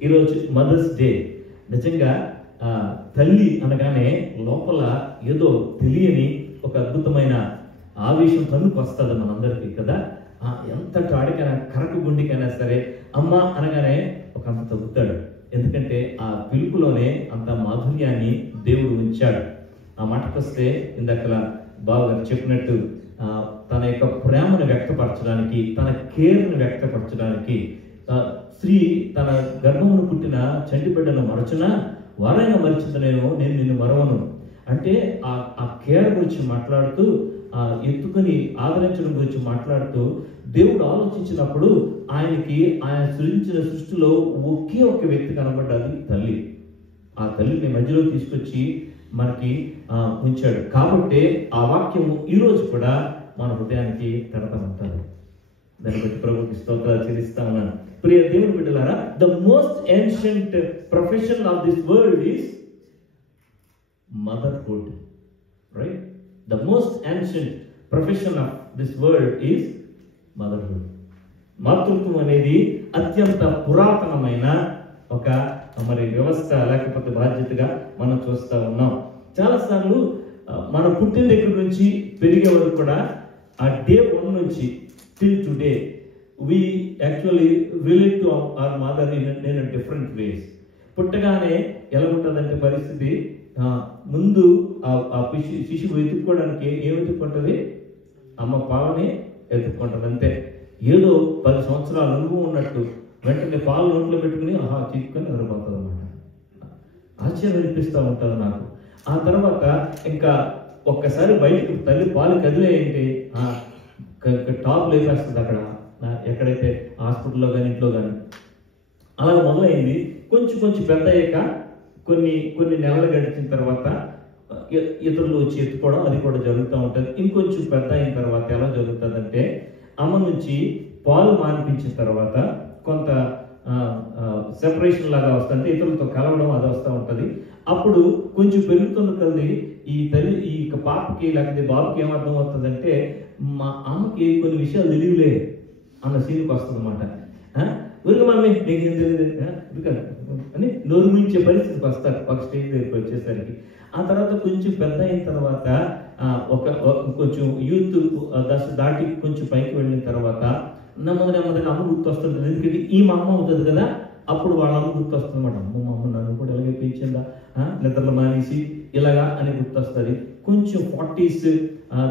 ఈరోజు mothers day. నిజంగా తల్లి అనగానే లోపల ఏదో తెలియని ఒక అద్భుతమైన ఆవేశం తన్నుకు వస్తుంది మనందరికీ కదా. ఎంత ఆడికైనా కరకు గుండికైనా సరే అమ్మ అనగానే ఒక అంత తగ్గుతాడు. ఎందుకంటే ఆ పిలుపులోనే అంత మాధుర్యాన్ని దేవుడు ఉంచాడు. ఆ మాటకు వస్తే ఇందాక బాబు గారు చెప్పినట్టు తన యొక్క ప్రేమను వ్యక్తపరచడానికి, తన కేర్ను వ్యక్తపరచడానికి, స్త్రీ తన గర్భమును పుట్టిన చంటి బిడ్డను మరచునా వారైనా మరిచింది నేను నిన్ను మరవను అంటే ఆ కేర్ గురించి మాట్లాడుతూ, ఎత్తుకొని ఆదరించడం గురించి మాట్లాడుతూ దేవుడు ఆలోచించినప్పుడు ఆయనకి ఆయన సృజించిన సృష్టిలో ఒకే ఒక వ్యక్తి కనబడ్డది తల్లి. ఆ తల్లిని మధ్యలో తీసుకొచ్చి మనకి ఉంచాడు. కాబట్టి ఆ వాక్యము ఈరోజు కూడా మన హృదయానికి తడతా ఉంటారు. దాన్ని బట్టి ప్రభుకి స్తోత్రాలు చెల్లిస్తా ఉన్నాను. ప్రియ దేవుని బిడ్డలారా, the most ancient profession of this world is motherhood. Right? The most ancient profession of this world is motherhood. మాతృత్వం అనేది అత్యంత పురాతనమైన ఒక వ్యవస్థ, లేకపోతే బాధ్యతగా మనం చూస్తూ ఉన్నాం. చాలాసార్లు మన పుట్టిన దగ్గర నుంచి పెరిగే వరకు కూడా ఆ డే 1 నుంచి till today we actually relate to our mother in a different ways. పుట్టగానే ఎలా ఉంటుందంటే పరిస్థితి, ముందు ఆ శిశువు ఎత్తుక్కోవడానికి ఏం ఎత్తుక్కుంటుంది? అమ్మ పాలని ఎత్తుక్కుంటుంది. అంతే. ఏదో 10 సంవత్సరాల అనుభవం ఉన్నట్టు వెంటనే పాలు నోట్లో పెట్టుకుని చిక్కుని నిద్రపోతుంది అన్నమాట. ఆశ్చర్యం అనిపిస్తూ ఉంటుంది నాకు. ఆ తర్వాత ఇంకా ఒక్కసారి బయటకు తల్లి పాలు కదిలేయంటే టాప్ లేపేస్తుంది అక్కడ, ఎక్కడైతే హాస్పిటల్లో కానీ ఇంట్లో కానీ. అలా మొదలైంది. కొంచెం పెద్ద అయ్యాక కొన్ని నెలలు గడిచిన తర్వాత ఇతరులు వచ్చి ఎత్తుకోవడం అది కూడా జరుగుతూ ఉంటుంది. ఇంకొంచెం పెద్ద అయిన తర్వాత ఎలా జరుగుతుందంటే, అమ్మ నుంచి పాలు మానిపించిన తర్వాత కొంత సెపరేషన్ లాగా వస్తుంది, ఇతరులతో కలవడం అది వస్తూ ఉంటుంది. అప్పుడు కొంచెం పెరుగుతున్న కొద్ది ఈ తల్లి ఈ పాపకి లేకపోతే బాబుకి ఏమర్థం అవుతుందంటే, మా అమ్మకి కొన్ని విషయాలు తెలియలే అన్న సీన్కి వస్తుంది అనమాట. ఊరికి మమ్మీ నీకు ఏం తెలియదు అని నోరుమించే పరిస్థితికి వస్తారు ఒక స్టేజ్ దగ్గరికి వచ్చేసరికి. ఆ తర్వాత కొంచెం పెద్ద అయిన తర్వాత కొంచెం యూత్ దశ దాటి కొంచెం పైకి వెళ్ళిన తర్వాత నెమ్మదిగా అమ్మ గుర్తొస్తుంటుంది. ఎందుకంటే ఈ మా అమ్మ అవుతుంది కదా, అప్పుడు వాళ్ళ అమ్మ గుర్తొస్తుంది అనమాట. మా అమ్మ నన్ను కూడా ఎలాగే పెంచిందా, నిద్రలు మానేసి ఇలాగా అని గుర్తొస్తుంది. కొంచెం 40s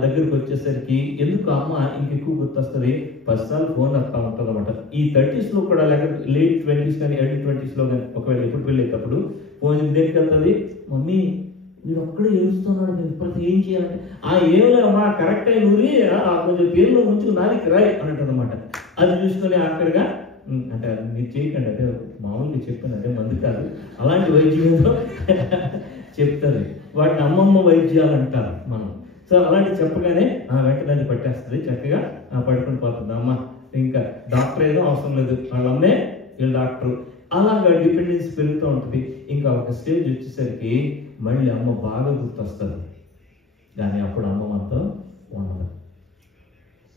దగ్గరికి వచ్చేసరికి ఎందుకు అమ్మ ఇంకెక్కువ గుర్తొస్తుంది, 10 సార్లు ఫోన్ వస్తూ ఉంటుంది అనమాట. ఈ 30sలో కూడా లేకపోతే లేట్ 20s కానీ ఎర్లీ 20sలో కానీ ఒకవేళ ఎప్పుడు వెళ్ళేటప్పుడు ఫోన్ దేనికి వెళ్తుంది, మమ్మీ వీడు ఒక్కడే ఏడుస్తున్నాడు, నేను ఇప్పుడు ఏం చేయాలంటే ఏమైనా అమ్మా కరెక్ట్ అయిన ఊరి కొంచెం పేరులో ముంచుకు నాలికి రాయి అని అంటుంది అనమాట. అది చూసుకొని ఆఖరిగా అంటే మీరు చేయకండి, అదే మామూలుగా చెప్పాను, అదే మంది కాదు, అలాంటి వైద్యంలో చెప్తుంది. వాటిని అమ్మమ్మ వైద్యాలు అంటారు మనం. సో అలాంటి చెప్పగానే వెంటనే పట్టేస్తుంది, చక్కగా పడుకుని పోతుంది అమ్మ. ఇంకా డాక్టర్ ఏదో అవసరం లేదు, వాళ్ళమ్మే వీళ్ళు డాక్టర్. అలాగా డిపెండెన్స్ పెరుగుతూ ఉంటుంది. ఇంకా ఒక స్టేజ్ వచ్చేసరికి మళ్ళీ అమ్మ బాగా గుర్తొస్తుంది, కానీ అప్పుడు అమ్మ మాత్రం ఉండదు.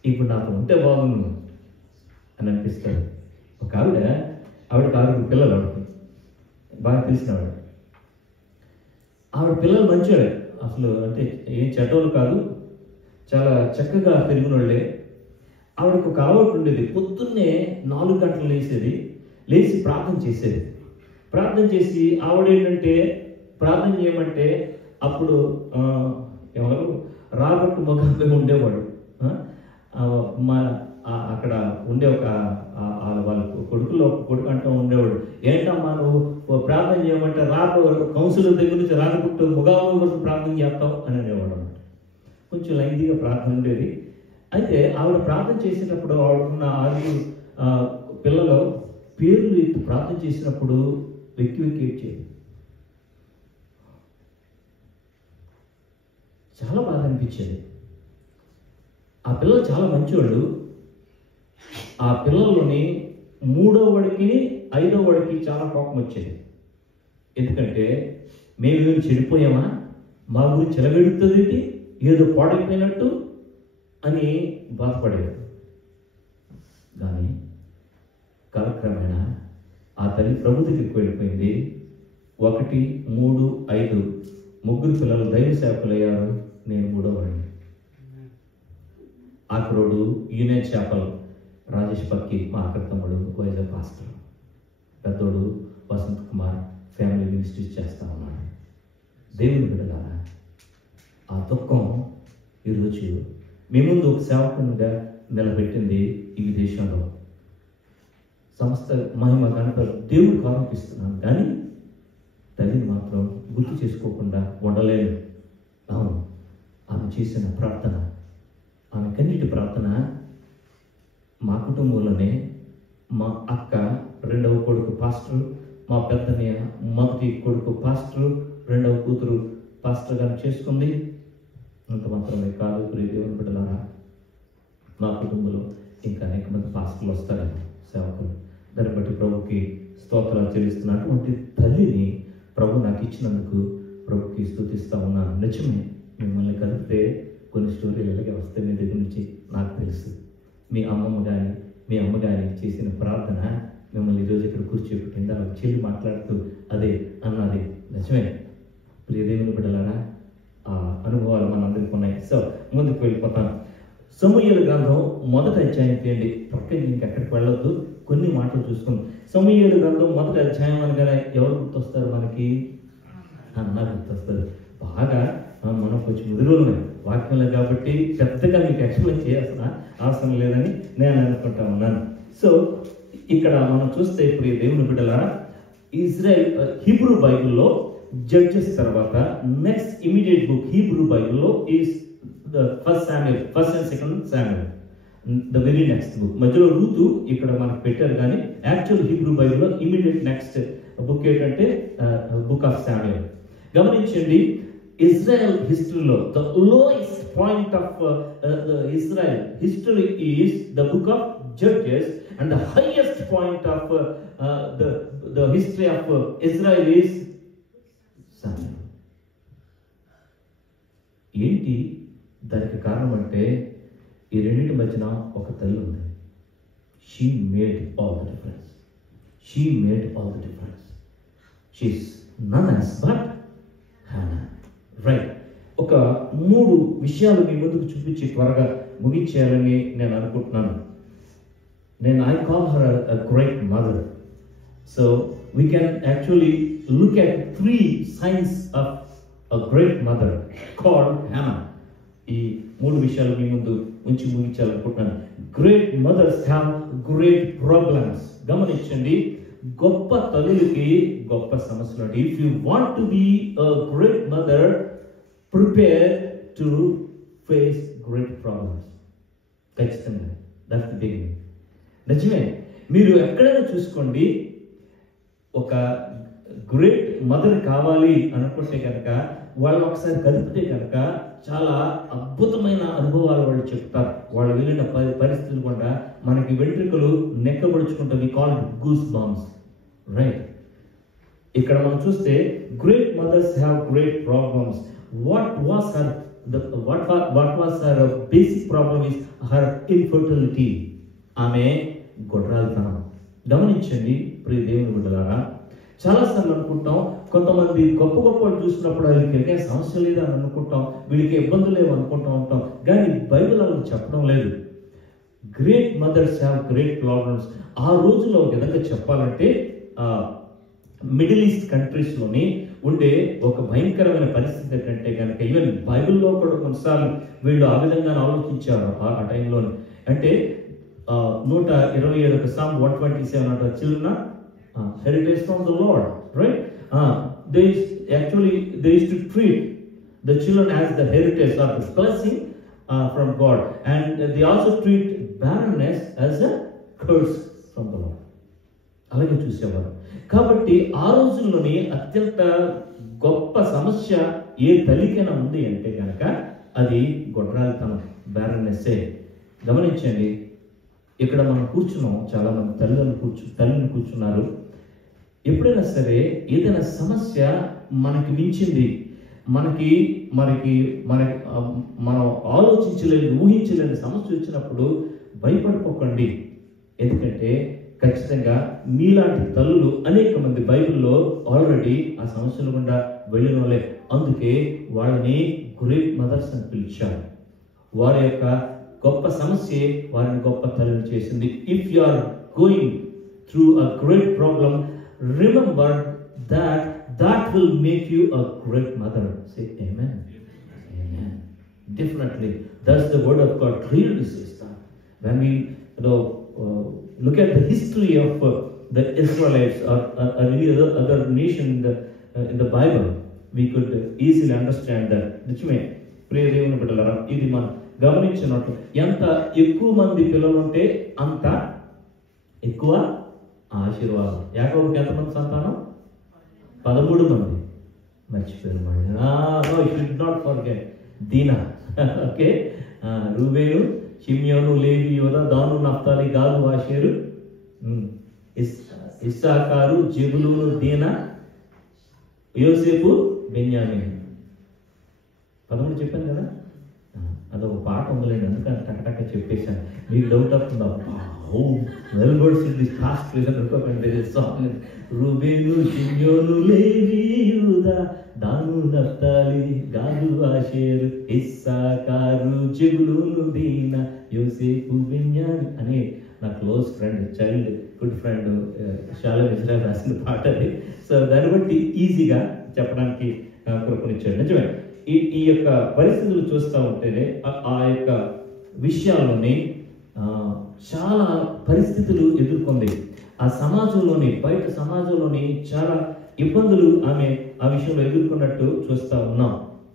ఇప్పుడు నాకు ఉంటే బాగుండు అని అనిపిస్తుంది. ఒక ఆవిడకి 6 పిల్లలు, ఆవిడకి బాగా తెలిసినవాడు. ఆవిడ పిల్లలు మంచివాడే, అసలు అంటే ఏం చెడ్డోళ్ళు కాదు, చాలా చక్కగా పెరిగిన వాళ్ళే. ఆవిడకు ఒక అలవాటు ఉండేది, పొద్దున్నే 4 గంటలు లేచి ప్రార్థన చేసేది. ప్రార్థన చేసి ఆవిడేంటంటే ప్రార్థన చేయమంటే అప్పుడు ఎవరు రాబర్ట్ ముగాబే ఉండేవాడు. అక్కడ ఉండే వాళ్ళ కొడుకులో ఒక కొడుకు అంటూ ఉండేవాడు, ఏంటమ్మా నువ్వు ప్రార్థన చేయమంటే కౌన్సిలర్ దగ్గర నుంచి రాకపోతే ముగాబే కోసం ప్రార్థన చేస్తావు అని అనేవాడు అన్నమాట. కొంచెం లైంగిక ప్రార్థన ఉండేది. అయితే ఆవిడ ప్రార్థన చేసేటప్పుడు ఆవిడకున్న 6 పిల్లలు పేర్లు ఎత్తి ప్రార్థన చేసినప్పుడు వెక్కి ఏడ్చేది. చాలా బాధ అనిపించేది. ఆ పిల్లలు చాలా మంచివాళ్ళు. ఆ పిల్లల్లోని 3వ వాడికి 5వ వాడికి చాలా కోపం వచ్చేది. ఎందుకంటే మేము చెడిపోయామా, మా గురించి ఎలగెడుతుంది ఏంటి, ఏదో పాడైపోయినట్టు అని బాధపడేది. కానీ కాలక్రమేణా ఆ తల్లి ప్రభు దగ్గరికి వెళ్ళిపోయింది. 1, 3, 5 ముగ్గురు పిల్లలు దైవ సేవకులయ్యారు. నేను 3వ వాడిని. ఆఖరోడు యూనియన్ చేపలు రాజేష్ పక్కి మా అక్క తమ్ముడు వైజాగ్ పాస్టర్. పెద్దోడు వసంత్ కుమార్ ఫ్యామిలీ మినిస్ట్రీస్ చేస్తా ఉన్నాడు. దేవుని బిడ్డలారా, ఆ దుఃఖం ఈరోజు మీ ముందు ఒక సేవకునిగా నిలబెట్టింది ఈ దేశంలో. సమస్త మహిమ కనుక దేవుడికి ఆరోపిస్తున్నాను, కానీ తల్లిని మాత్రం గుర్తు చేసుకోకుండా ఉండలేను. అవును, ఆమె చేసిన ప్రార్థన, ఆమె కన్నిటి ప్రార్థన మా కుటుంబంలోనే మా అక్క 2వ కొడుకు పాస్టర్, మా పెద్దనయ్య మొదటి కొడుకు పాస్టర్, 2వ కూతురు పాస్టర్ గారు చేసుకుంది. అంత మాత్రమే కాదు, ప్రియ దేవుని బిడ్డలారా, మా కుటుంబంలో ఇంకా అనేక మంది పాస్టర్లు వస్తారు, సేవకులు. దాన్ని బట్టి ప్రభుకి స్తోత్రాలు చెల్లిస్తున్న అటువంటి తల్లిని ప్రభు నాకు ఇచ్చినందుకు ప్రభుకి స్తుతిస్తూ ఉన్నాను. నిజమే, మిమ్మల్ని కలిపితే కొన్ని స్టోరీలు ఎలాగే వస్తాయి మీ దగ్గర నుంచి నాకు తెలుసు. మీ అమ్మమ్మ కానీ మీ అమ్మ కానీ చేసిన ప్రార్థన మిమ్మల్ని ఈరోజు ఇక్కడ కూర్చోబెట్టింది. అలా చెల్లి మాట్లాడుతూ అదే అన్నది. నిజమే ప్రియ దేవుని బిడ్డలారా, ఆ అనుభవాలు మనందరికీ ఉన్నాయి. సో ముందుకు వెళ్ళిపోతాను. సమూయేలు గ్రంథం 1వ అధ్యాయం తీయండి. పక్కన ఇంకెక్కడికి వెళ్ళొద్దు, కొన్ని మాటలు చూసుకుందాం. సమూయేలు గ్రంథం 1వ అధ్యాయం అనగానే ఎవరు గుర్తొస్తారు మనకి? అన్న గుర్తొస్తారు. బాగా మనం కొంచెం ముదిరోలు వాక్యంలో కాబట్టి పెద్దగా మీకు ఎక్స్ప్లెయిన్ చేయాల్సిన అవసరం లేదని నేను అనుకుంటా ఉన్నాను. సో ఇక్కడ మనం చూస్తే ప్రియ దేవుని బిడ్డలారా, ఇజ్రాయెల్ హీబ్రూ బైబిల్లో జడ్జెస్ తర్వాత నెక్స్ట్ ఇమీడియట్ బుక్ హీబ్రూ బైబిల్లో is the first and second Samuel, the very next book. మధ్యలో రూతు ఇక్కడ మనకు పెట్టారు, కానీ యాక్చువల్ హీబ్రూ బైబిల్లో ఇమీడియట్ నెక్స్ట్ బుక్ ఏంటంటే బుక్ ఆఫ్ శామ్యూయల్. గమనించండి, ఇజ్రాయెల్ హిస్టరీలో the lowest point of the Israel history is the book of Judges, and the highest point of the history of Israel is Samuel. ఏంటి దానికి కారణం అంటే ఈ రెండింటి మధ్యన ఒక తల్లి ఉంది. She made all the difference. She made all the difference. She's none as but Hannah. Right, ఒక 3 విషయాలు మీ ముందుకు చూపించి త్వరగా ముగించేయాలని నేను అనుకుంటున్నాను. I call her a great mother. So we can actually look at 3 signs of a great mother called Hannah. ఈ 3 విషయాలు మీ ముందు ఉంచి ముగించాలనుకుంటున్నాను. Great mothers have great problems. గమనించండి, గొప్ప తల్లులకి గొప్ప సమస్యలు. If you want to be a great mother, prepare to face great problems. ఖచ్చితంగా దట్స్ ది బిగినింగ్. నిజమే, మీరు ఎక్కడైనా చూసుకోండి, ఒక గ్రేట్ మదర్ కావాలి అనుకుంటే కనుక వాళ్ళు ఒకసారి కలిపితే కనుక చాలా అద్భుతమైన అనుభవాలు వాళ్ళు చెప్తారు. వాళ్ళు వెళ్ళిన పరిస్థితులు కూడా మనకి వెంట్రుకలు నెక్కబడుచుకుంటే we call goose bumps. Right, ఇక్కడ మనం చూస్తే great mothers have great problems. What was her basic problem is her infertility. ఆమె గొడ్రాలితనం. గమనించండి ప్రియ దేవుని బిడ్డలారా, చాలాసార్లు అనుకుంటాం, కొంతమంది గొప్ప గొప్ప వాళ్ళు చూసినప్పుడు వీళ్ళకి సమస్య లేదు అని అనుకుంటాం, వీళ్ళకి ఇబ్బందులు లేవు అనుకుంటూ ఉంటాం, కానీ బైబిల్ అలా చెప్పడం లేదు. Great mothers have great problems. ఆ రోజుల్లో ఒక విధంగా చెప్పాలంటే మిడిల్ ఈస్ట్ కంట్రీస్లోని ఉండే ఒక భయంకరమైన పరిస్థితి ఏంటంటే కనుక ఈవెన్ బైబిల్లో కూడా కొన్నిసార్లు వీళ్ళు ఆ విధంగా ఆలోచించారు ఆ టైంలో. అంటే 127 Psalm 127 అంటారు, children heritage from the Lord, right? They used to treat the children as the heritage or the blessing from God, and they also treat barrenness as a curse from the Lord. అలాగే చూసేవారు. కాబట్టి ఆ రోజుల్లోనే అత్యంత గొప్ప సమస్య ఏ తల్లికైనా ఉంది అంటే కనుక అది గొడ్రాలితనం, బ్యారన్నెస్సే. గమనించండి, ఇక్కడ మనం కూర్చున్నాం, చాలా మంది తల్లిని కూర్చున్నారు. ఎప్పుడైనా సరే ఏదైనా సమస్య మనకి మించింది, మనం ఆలోచించలేని ఊహించలేని సమస్య వచ్చినప్పుడు భయపడిపోకండి. ఎందుకంటే ఖచ్చితంగా మీలాంటి తల్లులు అనేక మంది బైబిల్లో ఆల్రెడీ ఆ సమస్యల గుండా వెళ్ళిన వాళ్ళే. అందుకే వాళ్ళని గ్రేట్ మదర్స్ అని పిలిచారు. వారి యొక్క గొప్ప సమస్య వారిని గొప్ప తల్లిని చేసింది. If you are going through a great problem, remember that will make you a great mother. Say amen. Amen. Definitely. That's the word of God clearly says that. When we look at the history of the Israelites or any other nation in the Bible, we could easily understand that. నిజమే ప్రియ దేవుని బిడ్డలారా, ఇది మనం గమనించినట్లు ఎంత ఎక్కువ మంది పిల్లలు ఉంటే అంత ఎక్కువ ఆశీర్వాదం. యాకోబుకి ఎంతమంది సంతానం? 13 మంది. మర్చిపోయారు మళ్ళీ. No, you should not forget Dinah. Okay, రూబేను, షిమ్యోను, లేవి, యోదా, దాను, నఫ్తాలి, గాదు, ఆషేరు, ఇస్సాకారు, జెబులూను, దీనా, యోసేపు, బెన్యామీను. 13 చెప్పాను కదా. అదొక పాట ఉందిలేండి, అందుకని టకటక చెప్పేశాను. మీకు డౌట్ వస్తుందా? రూబేను, షిమ్యోను, లేవి, యూదా, దాను, నఫ్తాలి, గాదు, ఆషేరు, ఇస్సాకారు, జెబులూను, దీనా, యోసేపు, బెన్యామీను అనే నా close friend, child good friend షాలం Israel రాసిన పాట అది. సో దాన్ని బట్టి ఈజీగా చెప్పడానికి కృపనిచ్చాడు. నిజమే, ఈ యొక్క పరిస్థితులు చూస్తూ ఉంటేనే ఆ యొక్క విషయాల్లోని చాలా పరిస్థితులు ఎదుర్కొంది. ఆ సమాజంలోని, బయట సమాజంలోని చాలా ఇబ్బందులు ఆమె ఆ విషయంలో ఎదుర్కొన్నట్టు చూస్తూ ఉన్నాం.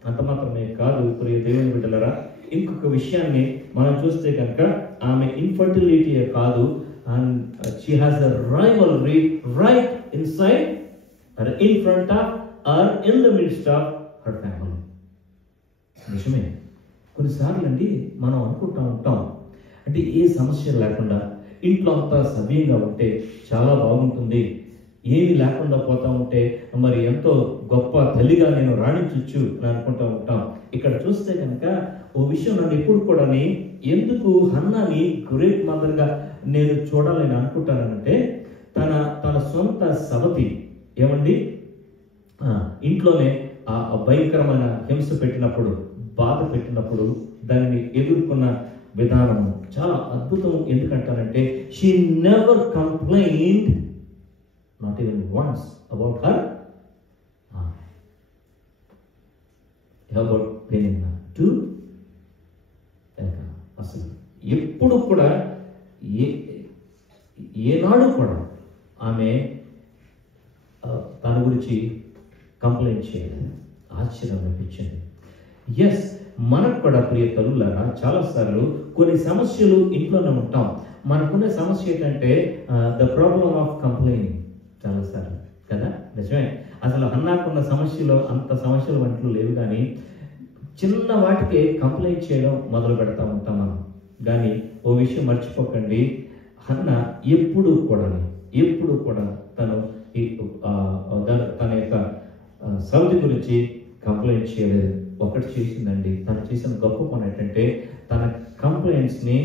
అంత మాత్రమే కాదు ప్రియ దేవుని బిడ్డలారా, ఇంకొక విషయాన్ని మనం చూస్తే కనుక ఆమె ఇన్ఫర్టిలిటీ కాదు, and she has a rivalry right inside or in front of or in the midst of her family. నిజమే, కొన్నిసార్లు అండి మనం అనుకుంటూ ఉంటాం, అంటే ఏ సమస్య లేకుండా ఇంట్లో అంతా సవ్యంగా ఉంటే చాలా బాగుంటుంది, ఏమి లేకుండా పోతా ఉంటే మరి ఎంతో గొప్ప తల్లిగా నేను రాణించవచ్చు అని అనుకుంటూ ఉంటాం. ఇక్కడ చూస్తే కనుక ఓ విషయం నన్ను ఎప్పుడు కూడా ఎందుకు హన్నాని గ్రేట్ మదర్గా నేను చూడాలని అనుకుంటానంటే, తన సొంత సవతి ఏమండి ఇంట్లోనే ఆ భయంకరమైన హింస పెట్టినప్పుడు, బాధ పెట్టినప్పుడు దానిని ఎదుర్కొన్న విధానం చాలా అద్భుతం. ఎందుకంటానంటే she never complained, not even once, about her about Peninnah too. అసలు ఎప్పుడు కూడా ఏనాడు కూడా ఆమె తన గురించి కంప్లైంట్ చేయలేదు. ఆశ్చర్యం అనిపించింది. ఎస్, మనకు కూడా ప్రియ తల్లులారా చాలాసార్లు కొన్ని సమస్యలు ఇంట్లోనే ఉంటాం. మనకున్న సమస్య ఏంటంటే ద ప్రాబ్లమ్ ఆఫ్ కంప్లైనింగ్ చాలాసార్లు కదా. నిజమే, అసలు అన్నాకున్న సమస్యలు అంత సమస్యలు వంటలు లేవు, కానీ చిన్న వాటికే కంప్లైంట్ చేయడం మొదలు పెడతా ఉంటాం మనం. కానీ ఓ విషయం మర్చిపోకండి, హన్నా ఎప్పుడు కూడా తను తన యొక్క సౌతి గురించి కంప్లైంట్ చేయలేదు. ఒకటి చేసిందండి, తను చేసిన గొప్ప పని ఏంటంటే తన కంప్లైంట్స్ని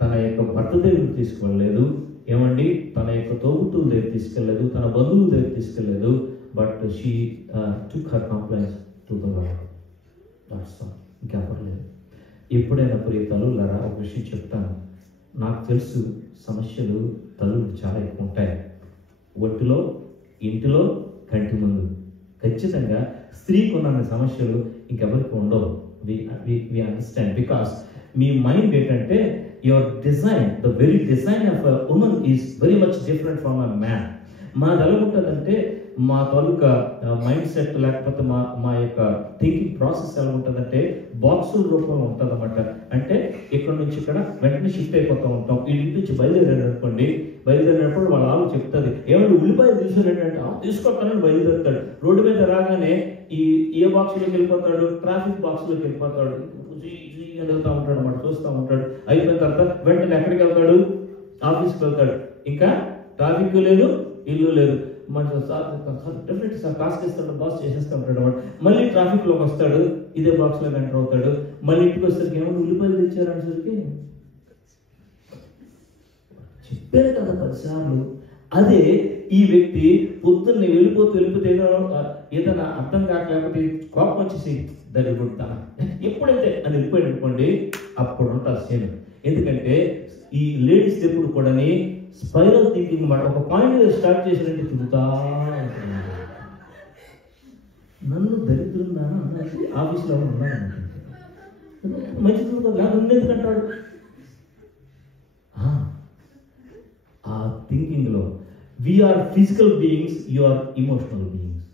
తన యొక్క భర్త దగ్గరికి తీసుకెళ్ళలేదు, ఏమండి తన యొక్క తోబుట్టుల దగ్గర తీసుకెళ్ళలేదు, తన బంధువుల దగ్గర తీసుకెళ్ళలేదు. But she took her complaints to the lord. That's all, ఇంకెవరలేదు. ఎప్పుడైనా ప్రియ తల్లులారా ఒక విషయం చెప్తాను, నాకు తెలుసు సమస్యలు తల్లులు చాలా ఎక్కువ ఉంటాయి. ఒంటిలో, ఇంటిలో, కంటి ముందు ఖచ్చితంగా స్త్రీకి ఉన్న సమస్యలు ఇంకెవరికి ఉండవు. వి అండర్స్టాండ్, బికాస్ మీ మైండ్ ఏంటంటే your design, the very design of a woman is very much different from a man. మాది ఎలా ఉంటుందంటే మా తాలూకా మైండ్ సెట్ లేకపోతే మా యొక్క థింకింగ్ ప్రాసెస్ ఎలా ఉంటుందంటే బాక్సుల రూపంలో ఉంటుంది అన్నమాట. అంటే ఇక్కడ నుంచి ఇక్కడ వెంటనే షిఫ్ట్ అయిపోతూ ఉంటాం. ఈ ఇంటి నుంచి బయలుదేరాడు అనుకోండి, బయలుదేరినప్పుడు వాళ్ళ ఆలు చెప్తుంది, ఏమంటే ఉల్లిపాయలు తీసుకురండి, తీసుకోవటానని బయలుదేరుతాడు. రోడ్డు మీద రాగానే ఏ బాక్స్లోకి వెళ్ళిపోతాడు, ట్రాఫిక్ బాక్స్లోకి వెళ్ళిపోతాడు, వెళ్తూ ఉంటాడు అన్నమాట, చూస్తూ ఉంటాడు. అయిపోయిన తర్వాత వెంటనే ఎక్కడికి వెళ్తాడు, ఆఫీస్కి వెళ్తాడు. ఇంకా ట్రాఫిక్ లేదు, ఇల్లు లేదు, డెఫినెట్ సార్ కాస్ట్ ఇస్తాడు, బాస్ చేసేస్తూ ఉంటాడు అన్నమాట. మళ్ళీ ట్రాఫిక్లోకి వస్తాడు, ఇదే బాక్స్లో ఎంటర్ అవుతాడు. మళ్ళీ ఇంటికి వచ్చేసరికి ఏమన్నా ఉల్లిపాయలు తెచ్చారనేసరికి చెప్పారు కదా 10 సార్లు. అదే ఈ వ్యక్తి పొద్దున్నే వెళ్ళిపోతే ఏదైనా అర్థం కాకపోతే కోపం వచ్చేసి దాన్ని కొడతా ఎప్పుడైతే అని వెళ్ళిపోయాడు అనుకోండి, అప్పుడు ఉంటుంది సీన్. ఎందుకంటే ఈ లేడీస్ ఎప్పుడు కూడా స్పైరల్ థింకింగ్ మాట, ఒక పాయింట్ స్టార్ట్ చేసినట్టు తిరుగుతా ఉంటుంది. నన్ను దరిద్రుందా అన్నది ఆఫీస్లో ఉన్నాను, మంచిది ఉండేందుకంటాడు. ఆ థింకింగ్లో we are physical beings, you are emotional beings.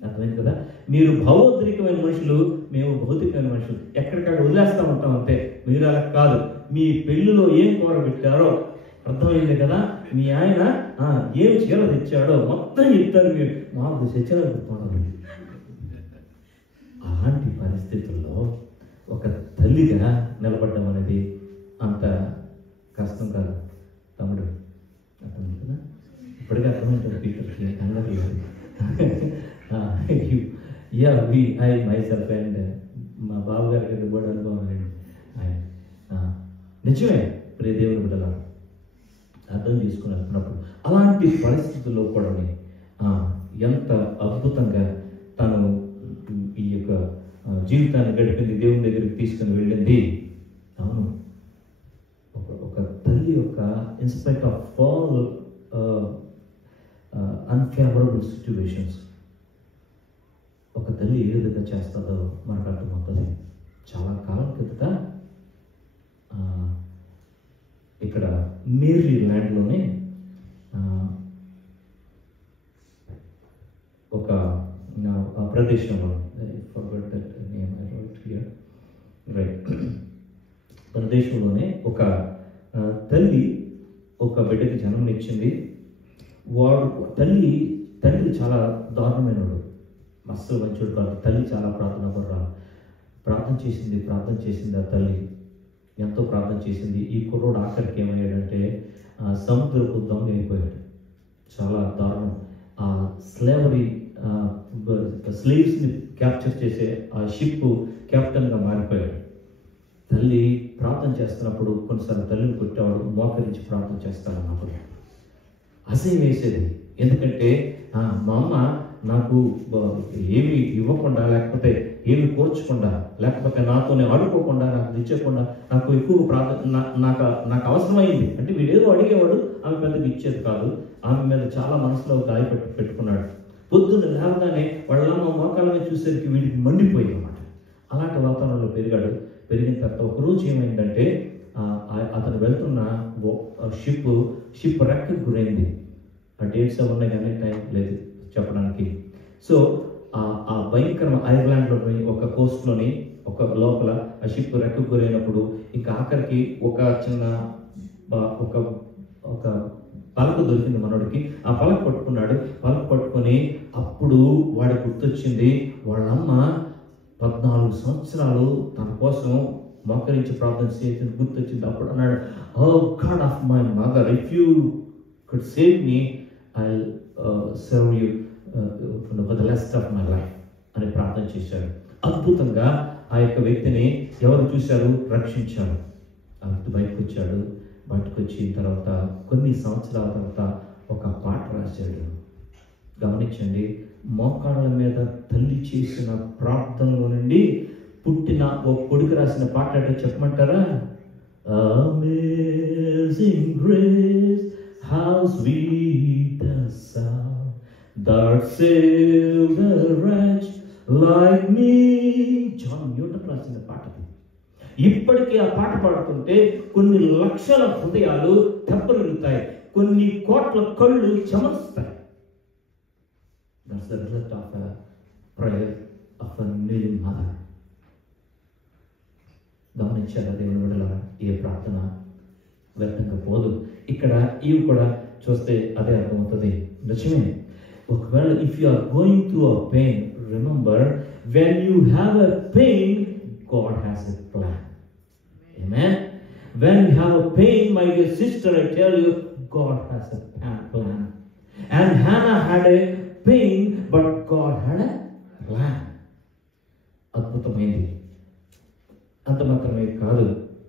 అర్థమైంది కదా? మీరు భావోద్రికమైన మనుషులు, మేము భౌతికమైన మనుషులు. ఎక్కడికక్కడ వదిలేస్తూ ఉంటాం అంతే. మీరు అలా కాదు. మీ పెళ్ళిలో ఏం కూర పెట్టారో అర్థమైంది కదా? మీ ఆయన ఏం చీర తెచ్చాడో మొత్తం చెప్తారు. మీరు మాకు చర్చలు పెడుతున్నారు. అలాంటి పరిస్థితుల్లో ఒక తల్లిగా నిలబడడం అనేది అంత కష్టం కాదు తమ్ముడు. అర్థమైంది కదా? ఇప్పటికీ అర్థమైంటుంది పీటర్కి, అందరికీ. ఐ మైసెల్ఫ్ అండ్ మా బాబు గారికి కూడా అనుభవం అండి. నిజమే ప్రియ దేవుని బిడ్డలా అర్థం చేసుకున్నప్పుడు అలాంటి పరిస్థితుల్లో కూడా ఎంత అద్భుతంగా తను ఈ యొక్క జీవితాన్ని గడిపింది, దేవుని దగ్గరికి తీసుకుని వెళ్ళింది. అవును, ఒక తల్లి యొక్క in spite of all unfavourable situations ఒక తల్లి ఏ విధంగా చేస్తుందో మనకు అర్థమవుతుంది. చాలా కాలం కిందట ఇక్కడ మేరీ ల్యాండ్లోనే ఒక ప్రదేశంలో ప్రదేశంలోనే ఒక తల్లి ఒక బిడ్డకి జన్మనిచ్చింది. తండ్రి చాలా దారుణమైనవాడు, అస్సలు మంచోడు కాదు. తల్లి చాలా ప్రార్థన చేసింది. ఆ తల్లి ఎంతో ప్రార్థన చేసింది. ఈ కుర్రోడు ఆఖరికి ఏమయ్యాడంటే సముద్రపు దొంగ అయిపోయాడు. చాలా దారుణం. ఆ స్లేవ్స్ని క్యాప్చర్ చేసే ఆ షిప్ కెప్టెన్గా మారిపోయాడు. తల్లి ప్రార్థన చేస్తున్నప్పుడు కొన్నిసార్లు తల్లిని కొట్టేవాడు, మోకరించి ప్రార్థన చేస్తానన్నప్పుడు అసహ్యం వేసేది. ఎందుకంటే మా అమ్మ నాకు ఏమి ఇవ్వకుండా, లేకపోతే ఏమి కోర్చకుండా, లేకపోతే నాతోనే ఆడుకోకుండా, నాకు తెచ్చకుండా, నాకు ఎక్కువ ప్రార్థన నాకు అవసరమైంది అంటే వీడేదో అడిగేవాడు, ఆమె పెద్దగా ఇచ్చేది కాదు. ఆమె మీద చాలా మనసులో పెట్టుకున్నాడు. పొద్దున్న లేవగానే వాళ్ళమ్మ మోకాళ్ళని చూసేసరికి వీడికి మండిపోయింది అన్నమాట. అలాంటి వాతావరణంలో పెరిగిన తర్వాత ఒకరోజు ఏమైందంటే అతను వెళ్తున్న షిప్ రెక్కకు గురైంది. ఆ డేట్స్ ఉన్నాయి కానీ టైం లేదు చెప్పడానికి. సో ఆ భయంకరమైన ఐర్లాండ్లోని ఒక కోస్ట్లోని ఒక లోపల ఆ షిప్ రెక్కకు గురైనప్పుడు ఇంకా ఆఖరికి ఒక చిన్న ఒక పలక దొరికింది మనోడికి. ఆ పలక పట్టుకొని అప్పుడు వాడి గుర్తొచ్చింది, వాళ్ళమ్మ 14 సంవత్సరాలు తన కోసం మోకరించి ప్రార్థన చేసి గుర్తొచ్చింది. అప్పుడు అన్నాడు, oh God of my mother, if you could save me I serve you for the rest of my life అని ప్రార్థన చేశాడు. అద్భుతంగా ఆ యొక్క వ్యక్తిని ఎవరు చూశారు, రక్షించారు. ఆ వ్యక్తి బయటకు వచ్చిన తర్వాత కొన్ని సంవత్సరాల తర్వాత ఒక పాట రాశాడు. గమనించండి, మోకాళ్ళ మీద తల్లి చేసిన ప్రార్థనలో నుండి పుట్టిన ఓ కొడుకు రాసిన పాట అంటే చెప్పమంటారా? Amazing grace, how sweet the sound that saved a wretch like me. John Newton రాసిన పాట. ఇప్పటికీ ఆ పాట పాడుతుంటే కొన్ని లక్షల హృదయాలు దెబ్బతిరుగుతాయి, కొన్ని కోట్ల కళ్ళు చెమరుస్తాయి. That's the result of a prayer of a kneeling mother. గమనించారా దేవుని బిడ్డలారా? ఏ ప్రార్థన వ్యర్థంగా పోదు. ఇక్కడ ఇవి కూడా చూస్తే అదే అర్థమవుతుంది. నిజమే, ఒకవేళ if you are going through a pain, remember when you have a pain, God has a plan. Amen. When you have a pain, my dear sister, I tell you, God has a plan. And Hannah had a pain, but God had a plan. అద్భుతమైంది. అంత మాత్రమే కాదు,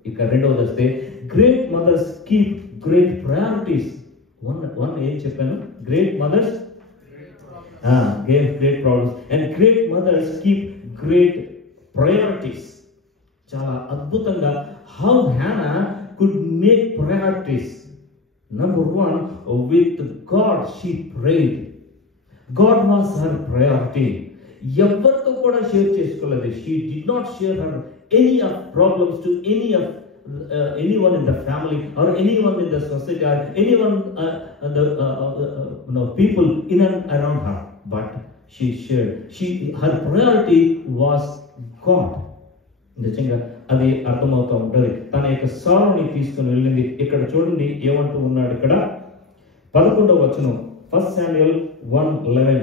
ఇక రెండవది వస్తే, great mothers keep great priorities. One ఏం చెప్పాను? గ్రేట్ మదర్స్ gave great problems, and great mothers keep great priorities. చాలా అద్భుతంగా how Hannah could make priorities. Number one, with God she prayed. God was her priority. ఎవరితో కూడా షేర్ చేసుకోలేదు. She did not share her any of problems to anyone in the family or anyone in the society or anyone people in and around her. But she shared. Her priority was God. నిజంగా అది అర్థమవుతూ ఉంటుంది. తన యొక్క సారుని తీసుకుని వెళ్ళింది. ఇక్కడ చూడండి ఏమంటూ ఉన్నాడు ఇక్కడ 11వ వచనం, 1 Samuel 1:11.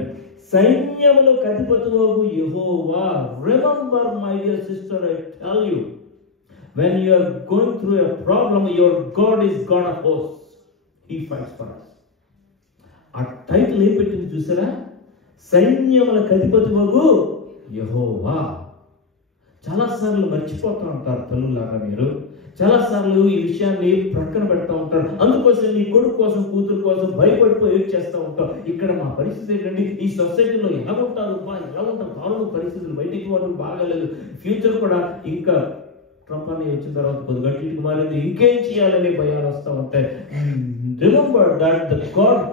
సైన్యములకు అధిపతివగు యెహోవా, remember my dear sister, I tell you, when you are going through a problem, your God is God of hosts. He fights for us. ఆ టైటిల్ ఏం పెట్టింది చూసారా? సైన్యములకు అధిపతివగు యెహోవా. చాలాసార్లు మర్చిపోతూ ఉంటారు తల్లులారా మీరు. చాలాసార్లు ఈ విషయాన్ని ప్రక్కన పెడతా ఉంటారు. అందుకోసం నీ కొడుకు కోసం, కూతురు కోసం భయపడిపోయి ఏం చేస్తూ ఉంటాం. ఇక్కడ మా పరిస్థితి ఏంటండి, ఈ సొసైటీలో ఎలా ఉంటారు, కారణం పరిస్థితులు, బయటికి వాళ్ళు బాగాలేదు, ఫ్యూచర్ కూడా ఇంకా ట్రంప్ అని వచ్చిన తర్వాత కొద్దిగా గట్టికి మారింది, ఇంకేం చేయాలనే భయాలు వస్తూ ఉంటాయి. Remember that the God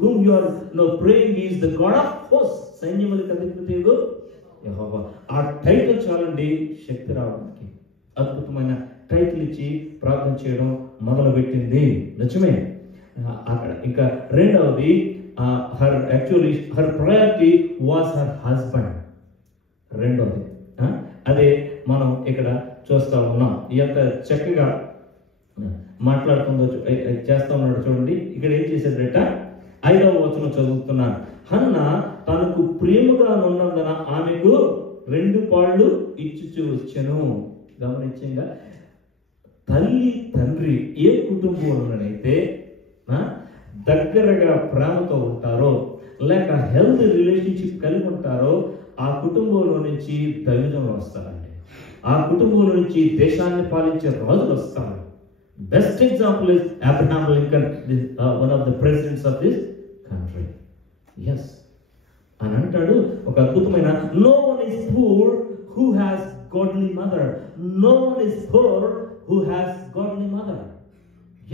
whom you are praying is the God of hosts. సైన్యములకు అధిపతియగు యెహోవా. ఆ టైటిల్ చాలండి శక్తి రావడానికి. అద్భుతమైన టైటిల్ ఇచ్చి ప్రార్థన చేయడం మొదలు పెట్టింది. నిజమే. అక్కడ ఇంకా రెండవది, her priority was her husband. రెండవది అదే మనం ఇక్కడ చూస్తా ఉన్నాం. ఎంత చక్కగా మాట్లాడుతుందో చేస్తా ఉన్నాడు చూడండి. ఇక్కడ ఏం చేశాడట? 5వ వచనం చదువుతున్నాను. హన్న తనకు ప్రేమగా ఉన్నందున ఆమెకు 2 పాళ్ళు ఇచ్చుచూ వచ్చెను. గమనించంగా తల్లి తండ్రి ఏ కుటుంబంలోనైతే దగ్గరగా ప్రేమతో ఉంటారో, లేక హెల్త్ రిలేషన్షిప్ కలిగి ఉంటారో, ఆ కుటుంబంలో నుంచి దైవజనులు వస్తారండి. ఆ కుటుంబంలో నుంచి దేశాన్ని పాలించే రాజులు వస్తారు. Best example is Abraham Lincoln, one of the presidents of this country. Yes అని అంటాడు ఒక అద్భుతమైన, no one is poor who has godly mother, no one is poor who has godly mother.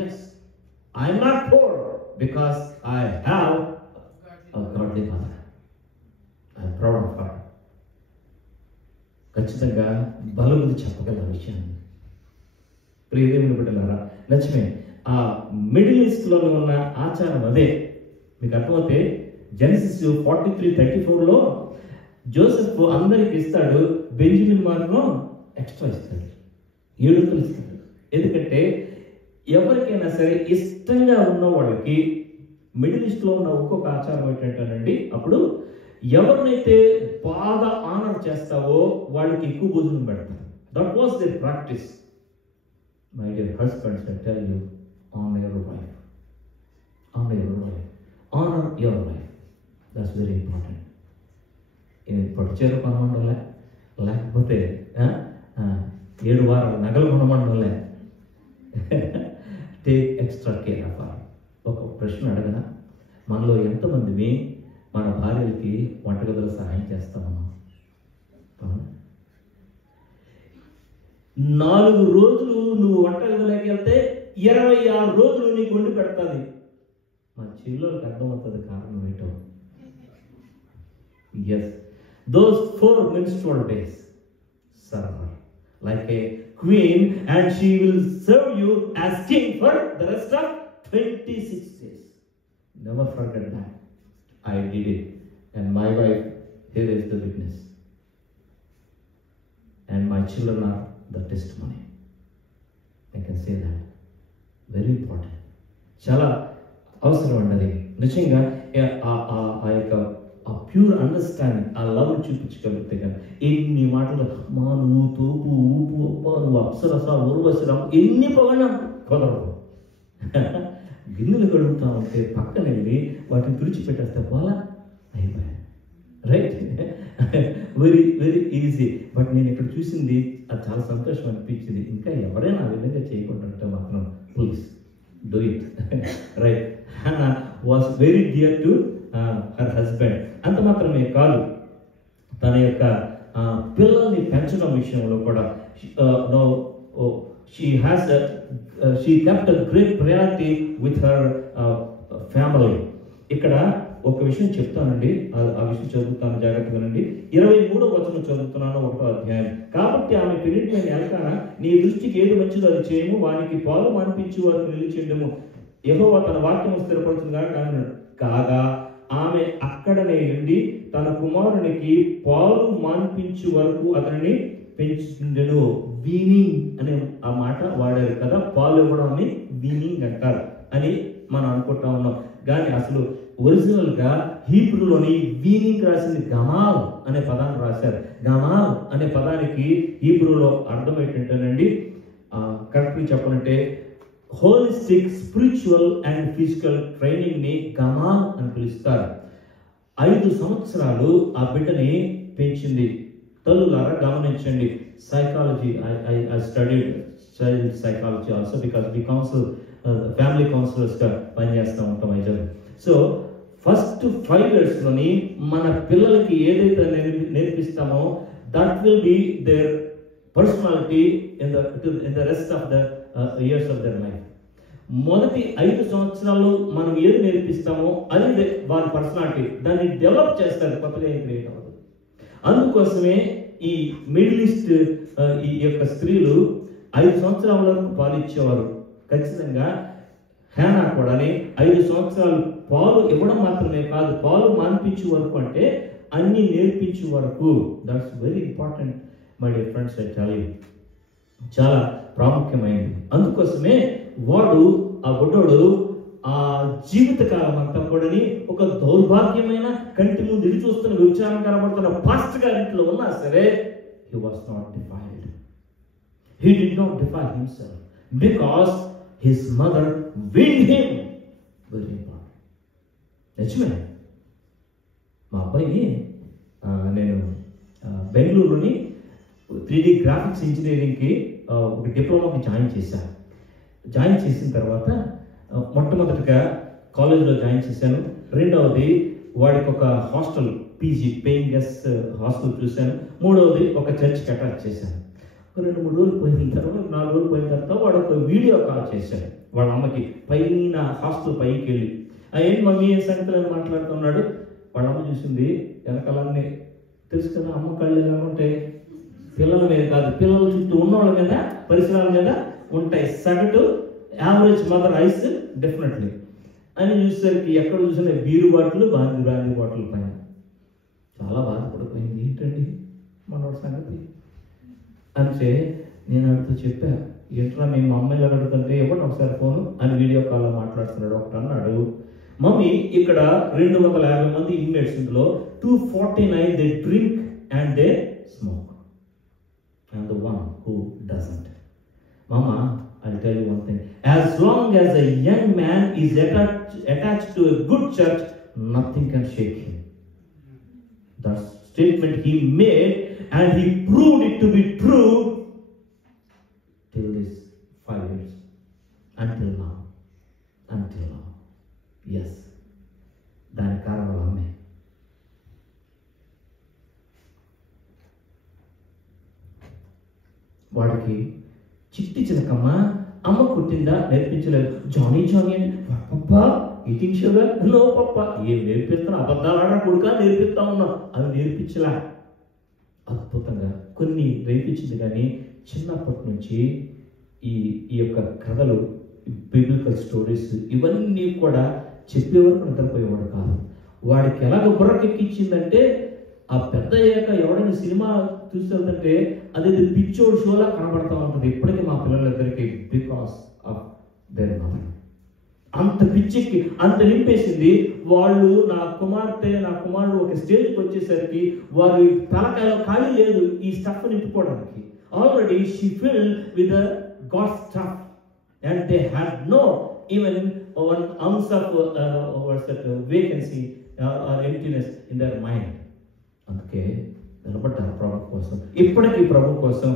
Yes, I am not poor because I have a godly mother. I am proud of her. ఖచ్చితంగా బలముది చెప్పగల విషయాన్ని ప్రియదేవుని బిడ్డలారా, నిజమే. ఆ middle ఈస్ట్లో ఉన్న ఆచారం అదే. మీకు అర్థమైతే జెనసిస్ 43:34లో జోసెఫ్ అందరికి ఇస్తాడు, బెంజమిన్ మాత్రం ఎక్స్ట్రా ఇస్తాడు, 7 ఇస్తాడు. ఎందుకంటే ఎవరికైనా సరే ఇష్టంగా ఉన్న వాళ్ళకి మిడిల్ ఈస్ట్లో ఉన్న ఒక్కొక్క ఆచారం ఏంటంటేనండి, అప్పుడు ఎవరినైతే బాగా ఆనర్ చేస్తావో వాళ్ళకి ఎక్కువ భోజనం పెడతారు. That was their practice. My dear husbands, I tell you, honor your wife. Honor your wife. Honor your wife. That's very important. పట్టుచీర కొనమండలే, లేకపోతే 7 వారాల నగలు కొనమండలే. Take extra care of her. ఒక ప్రశ్న అడగనా, మనలో ఎంతమందివి మన భార్యలకి వంటగదిలో సహాయం చేస్తామన్నా? 4 రోజులు నువ్వు వంటగదిలోకి వెళ్తే 26 రోజులు నీకు వండి పెడతాది. మా చెల్లెలకు అర్థమవుతుంది కారణం ఏంటో. Yes, those 4 menstrual days serve her like a queen and she will serve you as king for the rest of 26 days. Never forget that. I did it and my wife here is the witness and my children are the testimony. I can say that. Very important. చాలా అవసరం అండి నిజంగా. ఆ యొక్క ఆ pure understanding, ఆ love చూపించగలిగితే కానీ ఎన్ని మాటలు, మా నువ్వు తోపు ఊపు, నువ్వు అప్సరస ఉర్వశిరా, ఎన్ని పొగడం కుదరదు. గిన్నెలు కడుగుతా ఉంటే పక్కన వెళ్ళి వాటిని తుడిచిపెట్టేస్తే వాళ్ళ అయిపోయాయి. Right, very very easy. But నేను ఇక్కడ చూసింది అది చాలా సంతోషం అనిపించింది. ఇంకా ఎవరైనా ఆ విధంగా చేయకుండా ఉంటే మాత్రం please do it right. Hannah was very dear to her husband. అంత మాత్రమే కాదు, తన యొక్క పిల్లల్ని పెంచడం విషయంలో కూడా she kept a great priority with her family. ఇక్కడ ఒక విషయం చెప్తానండి, ఆ విషయం చదువుతాను జాగ్రత్తగానండి. 23వ వచనం చదువుతున్నాను, 1వ అధ్యాయం. కాబట్టి ఆమె పెరిగిపోయిన ఎలకాన నీ దృష్టికి ఏది మంచిదో అది చేయము, వానికి పాలు మాన్పించి వారికి నిలిచిండము, యెహోవా తన వాక్యము స్థిరపడుతుందిగా అన్నాడు. కాగా ఆమె అక్కడనే ఉండి తన కుమారునికి పాలు మాన్పించు వరకు అతనిని పెంచుతుండెను. వీనింగ్ అనే ఆ మాట వాడారు కదా, పాలు ఇవ్వడాన్ని వీనింగ్ అంటారు అని మనం అనుకుంటా ఉన్నాం. కానీ అసలు ఒరిజినల్ గా హీబ్రూలోని వీనింగ్ రాసింది గమాల్ అనే పదాన్ని రాశారు. గమాల్ అనే పదానికి హీబ్రూలో అర్థం ఏంటంటేనండి, కరెక్ట్గా చెప్పాలంటే holistic spiritual and physical training ని గమాల్ అని పిలుస్తారు. 5 సంవత్సరాలు ఆ బిడ్డని పెంచింది. తల్లులారా గమనించండి, psychology, I studied child psychology also because we counsel family కౌన్సిలర్స్గా పనిచేస్తూ ఉంటాం వైజాగ్. సో ఫస్ట్ 5 years లోని మన పిల్లలకి ఏదైతే నేర్పిస్తామో that will be their personality in the rest of the years of their life. మొదటి 5 సంవత్సరాలు మనం ఏది నేర్పిస్తామో అది వారి పర్సనాలిటీ, దాన్ని డెవలప్ చేస్తారు, కొత్తగా ఏం క్రియేట్ అవ్వదు. అందుకోసమే ఈ మిడిల్ ఈస్ట్ ఈ యొక్క స్త్రీలు 5 సంవత్సరాల వరకు పాలిచ్చేవారు. ఖచ్చితంగా హేనా కూడా 5 సంవత్సరాలు పాలు ఇవ్వడం మాత్రమే కాదు, పాలు మాన్పించే వరకు అంటే అన్ని నేర్పించే వరకు. That's very important my dear friends, I tell you. చాలా ప్రాముఖ్యమైనది. అందుకోసమే వాడు ఆ బుడ్డోడు ఆ జీవితకాలం అంతా కూడా ఒక దౌర్భాగ్యమైన కంటి ముందు ఎదురు చూస్తున్న వ్యభిచారం కనబడుతున్న పాస్ట్ గారింట్లో ఉన్నా సరే he was not defiled. He did not defile himself because his mother weaned him. Very important. నిజమే. మా అబ్బాయిని నేను బెంగళూరులోని 3D గ్రాఫిక్స్ ఇంజనీరింగ్కి ఒక డిప్లొమాకి జాయిన్ చేశాను. జాయిన్ చేసిన తర్వాత మొట్టమొదటిగా కాలేజ్లో జాయిన్ చేశాను. రెండవది వాడికి ఒక hostel PG paying guest hostel చూశాను. మూడవది ఒక చర్చ్కి అటాచ్ చేశాను. 2-3 రోజులు పోయిన తర్వాత 4 రోజులు పోయిన తర్వాత వాడు ఒక వీడియో కాల్ చేశాడు వాళ్ళ అమ్మకి, పైన హాస్టల్ పైకి వెళ్ళి. ఏంటి మమ్మీ ఏ సంగతులు మాట్లాడుతున్నాడు. వాళ్ళ అమ్మ చూసింది, వెనకాలన్నీ తెలుసు కదా అమ్మ కళ్ళు ఎలా ఉంటాయి, పిల్లల మీద కాదు పిల్లల చుట్టూ ఉన్నవాళ్ళ మీద పరిసరాల మీద ఉంటాయి. సగటు యావరేజ్ మదర్ ఐస్ డెఫినెట్లీ అని చూసేసరికి ఎక్కడ చూసినా బీరు బాటిల్ బ్రాందీ బాటిల్ పైన. చాలా బాధపడిపోయింది, ఏంటండి మనోడి సంగతి అంటే. నేను అడుగుతూ చెప్పా, ఏంట్రా మేము అమ్మాయిలు అడుగుతుంటే ఇవ్వండి ఒకసారి ఫోను అని వీడియో కాల్లో మాట్లాడుతున్నాడు. ఒకటి అన్నాడు, మమ్మీ ఇక్కడ 250 మంది ఇన్మేట్స్, ఇందులో 249 they drink and they smoke and the one who doesn't. Mama, I'll tell you one thing. As long as a young man is attached to a good church, nothing can shake him. That statement he made, and he proved it to be true till this 5 years. Until now. Yes. దాని కారణం అమ్మే. వాడికి చిట్టి చిలకమ్మ అమ్మ కుట్టిందా నేర్పించలేదు. Johnny అంటే పప్పా eating sugar no పప్ప, ఏం నేర్పిస్తున్నా అబద్ధాలు ఆడ కొడుక నేర్పిస్తా ఉన్నా, అవి నేర్పించలా. అద్భుతంగా కొన్ని నేర్పించింది. కానీ చిన్నప్పటి నుంచి ఈ యొక్క కథలు, బిబ్లికల్ స్టోరీస్ ఇవన్నీ కూడా చెప్పేవరకు నిద్రపోయేవాడు కాదు. వాడికి ఎలాగ బుర్రకెక్కించిందంటే, ఆ పెద్ద అయ్యాక ఎవరైనా సినిమా చూస్తుందంటే అది పిచ్చోడు షోలా కనబడతా ఉంటుంది ఇప్పటికీ మా పిల్లలిద్దరికి, బికాస్ ఆఫ్ దేర్ మదర్. అంత పిచ్చికి అంత నింపేసింది. వాళ్ళు నా కుమారుడు ఒక స్టేజ్కి వచ్చేసరికి వారి తలకాయలో ఖాళీ లేదు ఈ స్టఫ్ నింపుకోవడానికి. Already she filled with the God stuff and they had no even 1 ounce of vacancy or emptiness in their mind. అందుకే నిలబడ్డారు ప్రభు కోసం. ఇప్పటికీ ప్రభు కోసం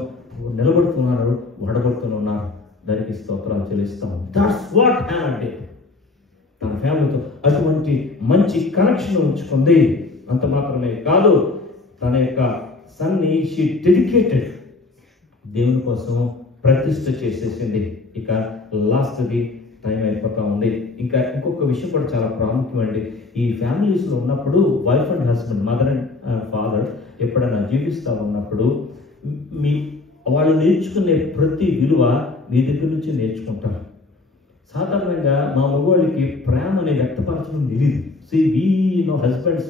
నిలబడుతున్నారు, వాడబడుతున్నారు. దానికి స్తోత్రాలు చెల్లిస్తాం. That's what హ్యానా did. తన ఫ్యామిలీతో అటువంటి మంచి కనెక్షన్ ఉంచుకుంది. అంత మాత్రమే కాదు, తన యొక్క సన్ని షీ డెడికేటెడ్, దేవుని కోసం ప్రతిష్ఠ చేసేసింది. ఇక లాస్ట్ది టైం అయిపోతా ఉంది. ఇంకా ఇంకొక విషయం కూడా చాలా ప్రాముఖ్యమండి. ఈ ఫ్యామిలీస్లో ఉన్నప్పుడు wife and husband, mother and father ఎప్పుడైనా జీవిస్తూ ఉన్నప్పుడు వాళ్ళు నేర్చుకునే ప్రతి విలువ మీ దగ్గర నుంచి నేర్చుకుంటారు. సాధారణంగా మా మగవాళ్ళకి ప్రేమని వ్యక్తపరచడం తెలియదు. See, we husbands,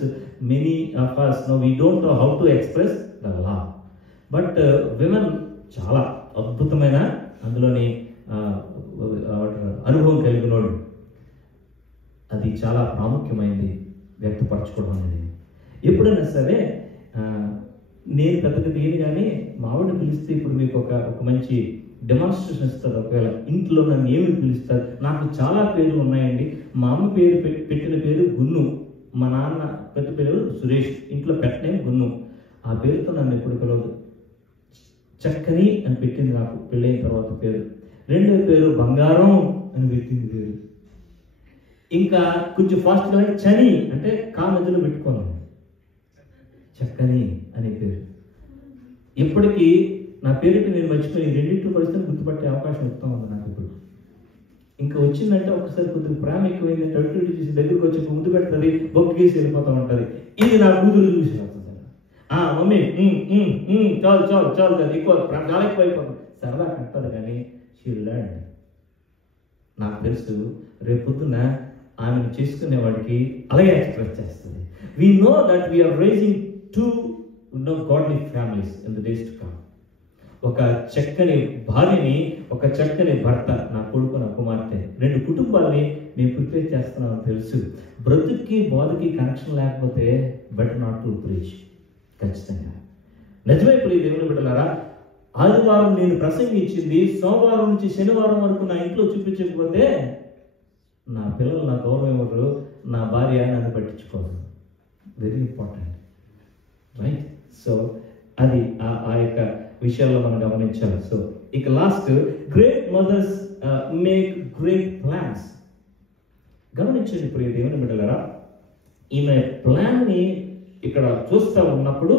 many of us we don't know how to express the love. But women చాలా అద్భుతమైన అందులోని అనుభవం కలిగినోడు. అది చాలా ప్రాముఖ్యమైనది వ్యక్తపరచుకోవడం అనేది. ఎప్పుడైనా సరే నేను పెద్దగా తెలియదు కానీ మా ఆవిడ పిలిస్తే ఇప్పుడు మీకు ఒక మంచి డెమాన్స్ట్రేషన్ ఇస్తారు. ఒకవేళ ఇంట్లో నన్ను ఏమి పిలుస్తారు, నాకు చాలా పేర్లు ఉన్నాయండి. మా అమ్మ పేరు పెట్టిన పేరు గున్ను, మా నాన్న పెద్ద పేరు సురేష్, ఇంట్లో పెట్టనే గున్ను. ఆ పేరుతో నన్ను ఎప్పుడు పిలవదు. చక్కని అని పెట్టింది నాకు పెళ్ళైన తర్వాత పేరు. రెండో పేరు బంగారం అని పెట్టింది పేరు. ఇంకా కొంచెం ఫాస్ట్గా చని అంటే మధ్యలో పెట్టుకోను, చక్కని అనే పేరు. ఇప్పటికీ నా పేరుకి నేను మర్చిపోయి రెండింటి పరిస్థితులు గుర్తుపట్టే అవకాశం ఇస్తా ఉంది నాకు ఇప్పుడు. ఇంకా వచ్చిందంటే ఒకసారి కొద్దిగా ప్రేమ ఎక్కువైందంటే అటు చూసి దగ్గరికి వచ్చి ముందు పెడుతుంది, బొక్కేసి వెళ్ళిపోతూ ఉంటుంది. ఇది నా కూతురు చూసి వస్తుంది. మమ్మీ చాలు చాలు చాలు చాలు ఎక్కువ చాలా ఎక్కువ అయిపోతుంది. సరదా కట్టదు కానీ షీ లెర్న్డ్. నాకు తెలుసు రేపొద్దున ఆమెను చేసుకునేవాడికి అలాగే ఎక్స్ప్రెస్ చేస్తుంది. We know that we are rising to godly families in the days to come. ఒక చక్కని భార్యని, ఒక చక్కని భర్త, నా కొడుకు, నా కుమార్తె, 2 కుటుంబాలని నేను ప్రిపేర్ చేస్తున్నానని తెలుసు. బ్రతుక్కి బోధకి కనెక్షన్ లేకపోతే బెటర్ నాట్ టు ప్రీచ్. ఖచ్చితంగా నిజమైపోయి దేవుని బిడ్డలారా, ఆదివారం నేను ప్రసంగించింది సోమవారం నుంచి శనివారం వరకు నా ఇంట్లో చూపించకపోతే నా పిల్లలు నా గౌరవం ఇవ్వరు, నా భార్య నన్ను పట్టించుకోరు. Very important, right? సో అది ఆ యొక్క విషయాల్లో మనం గమనించాలి. సో ఇక last, great mothers make great plans. గమనించండి ప్రియ దేవుని బిడ్డలారా, ఈమె ప్లాన్ని ఇక్కడ చూస్తూ ఉన్నప్పుడు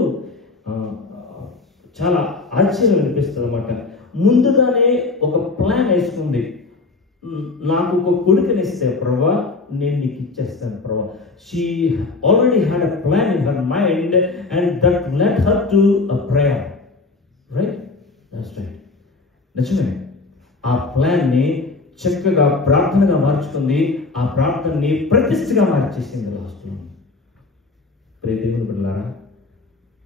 చాలా ఆశ్చర్యం అనిపిస్తుంది అన్నమాట. ముందుగానే ఒక ప్లాన్ వేసుకుంది. నాకు ఒక కొడుకునిస్తే ప్రభా నేను నీకు ఇచ్చేస్తాను ప్రభా. She already had a plan in her mind and that lead her to a prayer, right? That's right, నిజమే. ఆ ప్లాన్ని చక్కగా ప్రార్థనగా మార్చుకుంది. ఆ ప్రార్థనని ప్రతిష్టగా మార్చేసింది లాస్ట్లో. ప్రియ దేవుని బిడ్డలారా,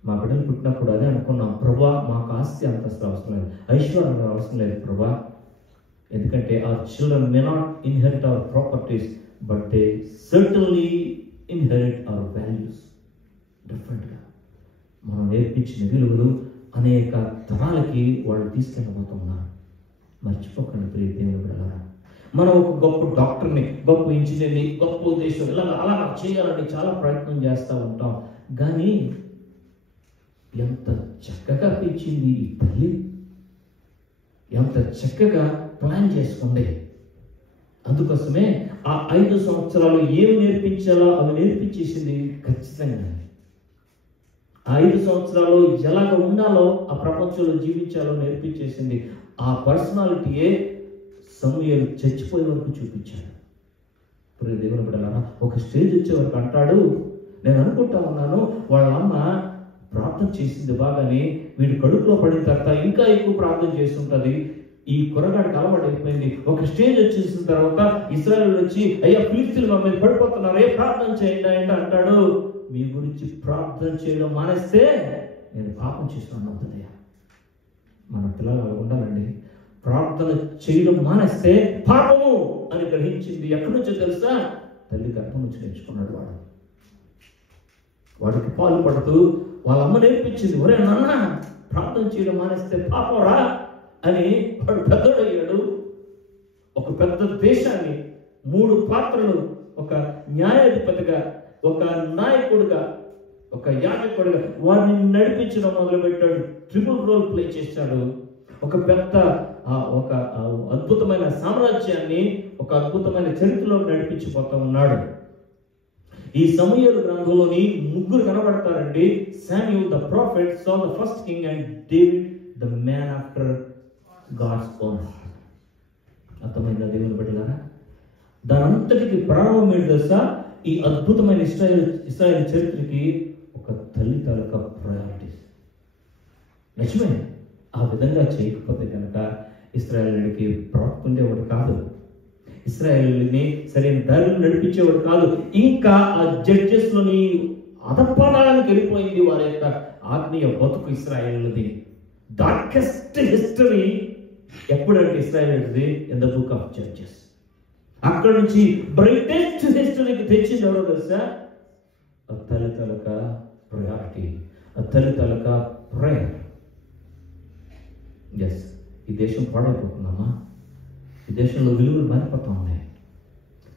మా బిడ్డలు పుట్టినప్పుడు అదే అనుకున్నాం, ప్రభా మాకు ఆస్తి అంతస్తు అవసరం లేదు, ఐశ్వర్యం అవసరం లేదు ప్రభా. ఎందుకంటే our children may not inherit our properties, but they certainly inherit our values. డిఫరెంట్గా మనం నేర్పించిన విలువలు అనేక తరాలకి వాళ్ళు తీసుకెళ్ళబోతున్నారు. మర్చిపోకండి ప్రియ దేవుని బిడ్డలారా, మనం ఒక గొప్ప డాక్టర్ని, గొప్ప ఇంజనీర్ని, గొప్ప ఉద్దేశం అలా చేయాలని చాలా ప్రయత్నం చేస్తూ ఉంటాం. కానీ ఎంత చక్కగా పెంచింది ఈ తల్లి, ఎంత చక్కగా ప్లాన్ చేసుకుంది. అందుకోసమే ఆ 5 సంవత్సరాలు ఏమి నేర్పించాలో అవి నేర్పించేసింది. ఖచ్చితంగా ఆ 5 సంవత్సరాలు ఎలాగ ఉండాలో, ఆ ప్రపంచంలో జీవించాలో నేర్పించేసింది. ఆ పర్సనాలిటీయే సమూయేలు చచ్చిపోయే వరకు చూపించాడు. ఇప్పుడు దేవుని బిడ్డలారా, ఒక స్టేజ్ వచ్చే వరకు అంటాడు, నేను అనుకుంటా ఉన్నాను వాళ్ళ అమ్మ ప్రార్థన చేసింది బాగానే, వీడి కడుపులో పడిన తర్వాత ఇంకా ఎక్కువ ప్రార్థన చేస్తుంటుంది, ఈ కుర్రగాడికి అలవాటు అయిపోయింది. ఒక స్టేజ్ వచ్చేసిన తర్వాత ఇశ్రాయేలు వచ్చి అయ్యా ఫిలిష్తీయులు మా మీద పడిపోతున్నారు, ఏ ప్రార్థన చేయండి అంటే అంటాడు, మీ గురించి ప్రార్థన చేయడం మానేస్తే నేను పాపం చేస్తున్నాను అవుతుందయ్యా. మన పిల్లలు అలా ఉండాలండి. ప్రార్థన చేయడం మానేస్తే పాపము అని గ్రహించింది. ఎక్కడి నుంచో తెలుసా? తల్లి గర్భం నుంచి నేర్చుకున్నాడు వాడికి పాలు పడుతూ వాళ్ళ అమ్మ నేర్పించింది, ఒరే నాన్న ప్రార్థన చేయడం మానేస్తే పాపం రా అని. వాడు పెద్దడయ్యాడు. ఒక పెద్ద దేశాన్ని 3 పాత్రలు, ఒక న్యాయాధిపతిగా, ఒక నాయకుడిగా, ఒక యాజకుడిగా వారిని నడిపించడం మొదలుపెట్టాడు. ట్రిపుల్ రోల్ ప్లే చేశాడు. ఒక పెద్ద ఒక అద్భుతమైన సామ్రాజ్యాన్ని, ఒక అద్భుతమైన చరిత్రలో నడిపించిపోతా ఉన్నాడు. ఈ సమూయేలు గ్రంథంలోని ముగ్గురు కనబడతారండి. Samuel the prophet, Saul the first king, and David the man after God's own heart. అర్థమైందా దేవుని బిడ్డలారా? దాని అంతటికి ప్రారంభం ఏంటి తెలుసా? ఈ అద్భుతమైన ఇశ్రాయేలు చరిత్రకి ఒక తల్లి తాలూకా ప్రయారిటీస్. నిజమే, ఆ విధంగా చేయకపోతే కనుక ఇశ్రాయేలుకి ప్రవక్త ఉండేవాడు కాదు, ఇశ్రాయేలుని సరైన దారిలో నడిపించేవాడు కాదు. ఇంకా ఆ జడ్జెస్ లోని అధపాతాళానికి వెళ్ళిపోయింది వారి యొక్క ఆత్మీయ బతుకు ఇశ్రాయేలుది. డార్కెస్ట్ హిస్టరీ ఎప్పుడంటే ఇశ్రాయేలుది in the book of Judges. అక్కడ నుంచి బ్రైటెస్ట్ హిస్టరీకి తెచ్చింది ఎవరో తెలుసా? ఆ తల్లి తాలూకా ప్రయారిటీ, ఆ తల్లి తాలూకా ప్రేయర్. ఎస్, ఈ దేశం పాడైపోతుందమ్మా. ఈ దేశంలో విలువలు మారిపోతా ఉన్నాయి.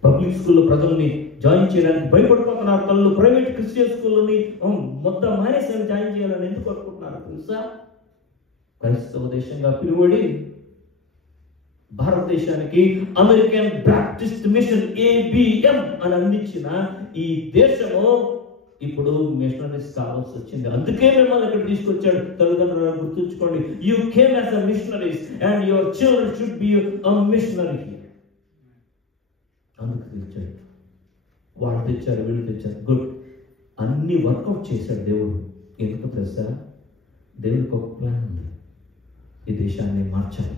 పబ్లిక్ స్కూల్లో ప్రజల్ని జాయిన్ చేయడానికి భయపడిపోతున్నారు తల్లు. ప్రైవేట్ క్రిస్టియన్ స్కూల్ని మొత్తం మానేసి జాయిన్ చేయాలని ఎందుకు అనుకుంటున్నారు తెలుసా? క్రైస్తవ దేశంగా పిలువడి భారతదేశానికి అమెరికన్ బ్యాప్టిస్ట్ మిషన్ ABM అని అందించిన ఈ దేశము ఇప్పుడు మిషనరీస్ కావాల్సి వచ్చింది. అందుకే మిమ్మల్ని ఇక్కడ తీసుకొచ్చాడు. తల్లిదండ్రులను గుర్తుంచుకోండి. You came as a missionaries and your children should be a missionary. అందుకు తెచ్చాడు. వాళ్ళు తెచ్చారు, వీళ్ళు తెచ్చారు. గుడ్, అన్ని వర్కౌట్ చేశాడు దేవుడు. ఎందుకు తెలుసా? దేవుడికి ఒక ప్లాన్ ఉంది. ఈ దేశాన్ని మార్చాలి,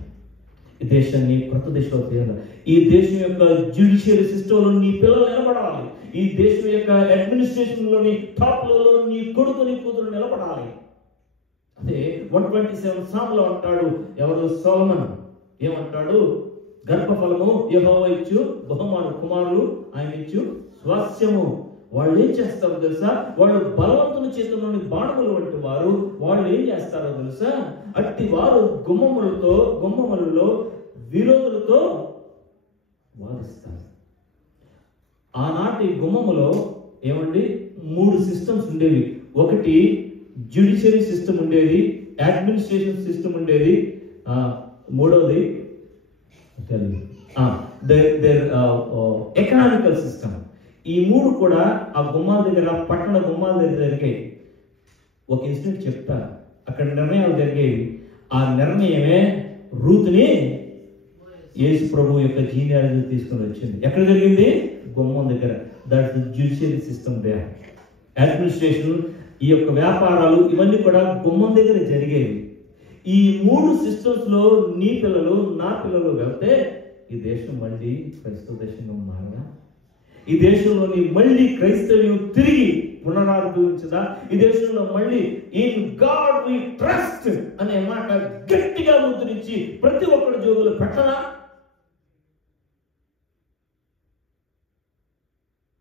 ఈ దేశాన్ని కొత్త దేశంలో చేయాలి. ఈ దేశం యొక్క జ్యుడిషియరీ సిస్టంలో నీ పిల్లలు నిలబడాలి. ఈ దేశం యొక్క అడ్మినిస్ట్రేషన్ లోని టాప్ లో నీ కొడుకు నీ కూతురు నిలబడాలి. అదే 127 సాంగ్లో అంటాడు. ఎవరు? సొలొమన్ ఏమంటాడు? గర్భఫలము యెహోవా ఇచ్చు బహుమాను, కుమారులు ఆయన ఇచ్చు స్వాస్యము. వాళ్ళు ఏం చేస్తారో తెలుసా? వాళ్ళు బలవంతుని చేతుల్లోని బాణములు వంటి వారు. వాళ్ళు ఏం చేస్తారో తెలుసా? అట్టి వారు గుమ్మములలో విరోధులతో వాదిస్తారు. ఆనాటి గుమ్మములో ఏమండి 3 సిస్టమ్స్ ఉండేవి. ఒకటి జ్యుడిషియరీ సిస్టమ్ ఉండేది, అడ్మినిస్ట్రేషన్ సిస్టమ్ ఉండేది, మూడవది ఎకనామికల్ సిస్టమ్. ఈ 3 కూడా ఆ గుమ్మాల దగ్గర, పట్టణ గుమ్మాల దగ్గర జరిగాయి. ఒక ఇన్సిడెంట్ చెప్తా. అక్కడ నిర్ణయాలు జరిగేవి. ఆ నిర్ణయమే రూతుని యేసు ప్రభు యొక్క జీనియాలజీ తీసుకుని వచ్చింది. ఎక్కడ జరిగింది? గుమ్మం దగ్గర. That's the judiciary system there. Administration, ఈ యొక్క వ్యాపారాలు ఇవన్నీ కూడా గుమ్మం దగ్గర జరిగేవి. ఈ 3 సిస్టమ్స్ లో నీ పిల్లలు నా పిల్లలు వెళ్తే ఈ దేశం మళ్ళీ క్రైస్తవ దేశంగా మారదా? ఈ దేశంలోని మళ్ళీ క్రైస్తవ్యం తిరిగి పునరాభివృద్ధించదా? ఈ దేశంలో మళ్ళీ ఇన్ గాడ్ వి ట్రస్ట్ అనే మాట గట్టిగా ముద్రించి ప్రతి ఒక్కరి జోగులు పెట్టదా?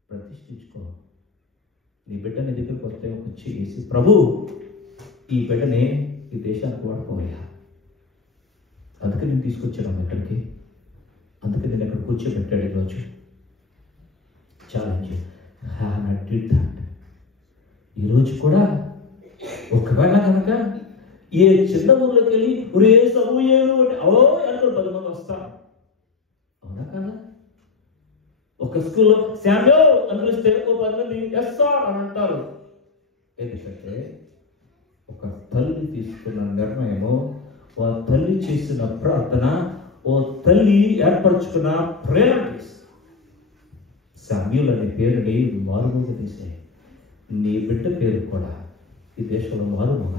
ప్రతిష్ఠించుకో. నీ బిడ్డని దగ్గరికి వస్తే ఒక చేసి, ప్రభు ఈ బిడ్డని ఈ దేశానికి వాడుకోవయ్యా. అందుకే నేను తీసుకొచ్చాను ఇక్కడికి. అందుకే నేను అక్కడ కూర్చోబెట్టాడు ఈరోజు. Challenge did that. ఈరోజు కూడా ఒకవేళ కనుక ఏ చిన్న ఊర్లోకి వెళ్ళి ఒరే సమూయేలు అంటే ఎంతో 10 మంది వస్తారు. అవునా కదా? ఒక స్కూల్లో శామ్యూల్ అని పిలిస్తే ఓ 10 మంది ఎస్ సార్ అని అంటారు. ఎందుకంటే ఒక తల్లి తీసుకున్న నిర్ణయము, ఓ తల్లి చేసిన ప్రార్థన, ఓ తల్లి ఏర్పరచుకున్న ప్రయారిటీస్. శామ్యూల్ అనే పేరుని మారుమోగ తీసే. నీ బిడ్డ పేరు కూడా ఈ దేశంలో మారుమోగ.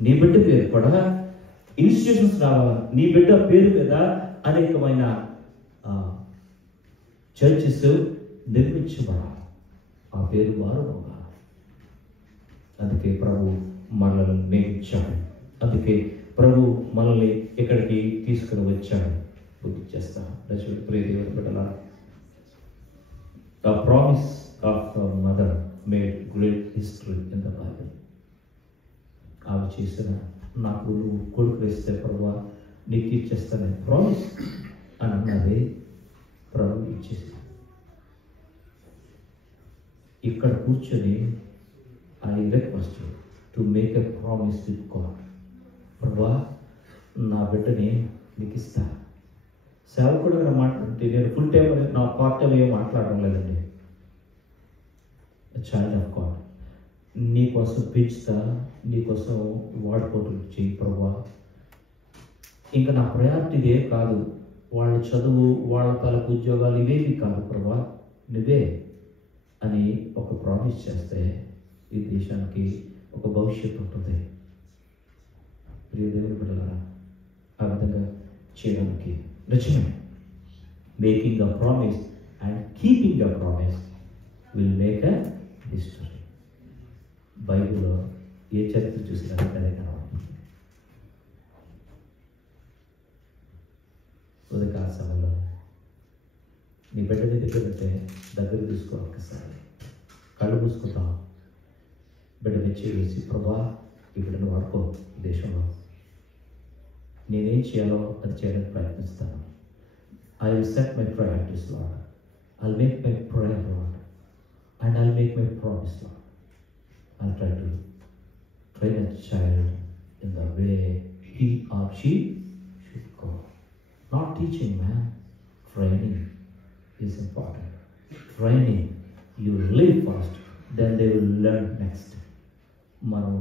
నీ బిడ్డ పేరు కూడా ఇన్స్టిట్యూషన్స్ రావాలి. నీ బిడ్డ పేరు మీద అనేకమైన చర్చెస్ నిర్మించబడాలి. ఆ పేరు మారుమోగ. అందుకే ప్రభు మనల్ని నియమించాడు. అందుకే ప్రభు మనల్ని ఇక్కడికి తీసుకుని వచ్చాడు. బుద్ధి చేస్తాను. ప్రియదేవుని బిడ్డలారా, the promise of the mother made great history in the Bible. ఆమె చేసిన, నాకు నువ్వు కొడుకు వేస్తే ప్రభువా నీకు ఇచ్చేస్తానని ప్రామిస్ అని అన్నది. ప్రభు ఇచ్చేసి ఇక్కడ కూర్చొని I request to make a promise with God. ప్రభువా నా బిడ్డని నీకు ఇస్తా. సేవకుడుగా మాట్లాడితే నేను ఫుల్ టైం నా పార్ట్ టైం ఏం మాట్లాడడం లేదండి. చైల్డ్ ఆఫ్ గాడ్, నీకోసం పెంచుతా, నీకోసం వాడుకోవటం చేయి ప్రభా. ఇంకా నా ప్రయారిటీ ఇదే కాదు, వాళ్ళ చదువు, వాళ్ళ తలకు ఉద్యోగాలు ఇవేవి కాదు ప్రభా, నువ్వే అని ఒక ప్రామిస్ చేస్తే ఈ దేశానికి ఒక భవిష్యత్తు ఉంటుంది. ప్రియ దేవుని బిడ్డలారా, ఆ విధంగా చేయడానికి నిజమే. Making a promise and keeping a promise will make a history. బైబిల్లో ఏ చరిత్ర చూసినా అదే కనబడుతుంది. ఉదయకాల సమయంలో నీ బిడ్డని దగ్గర తీసుకో, ఒక్కసారి కళ్ళు మూసుకుంటాం, బిడ్డ మెచ్చి వేసి ప్రభా ఈ బిడ్డను వాడుకో, ఈ దేశంలో నేనేం చేయాలో అది చేయడానికి ప్రయత్నిస్తాను. I will set my priorities lord, I will make my prayer lord, and I will make my promise lord. I'll try to train a child in the way he or she should go. Not teaching, man. Training is important. Training, you live first, then they will learn next. మనం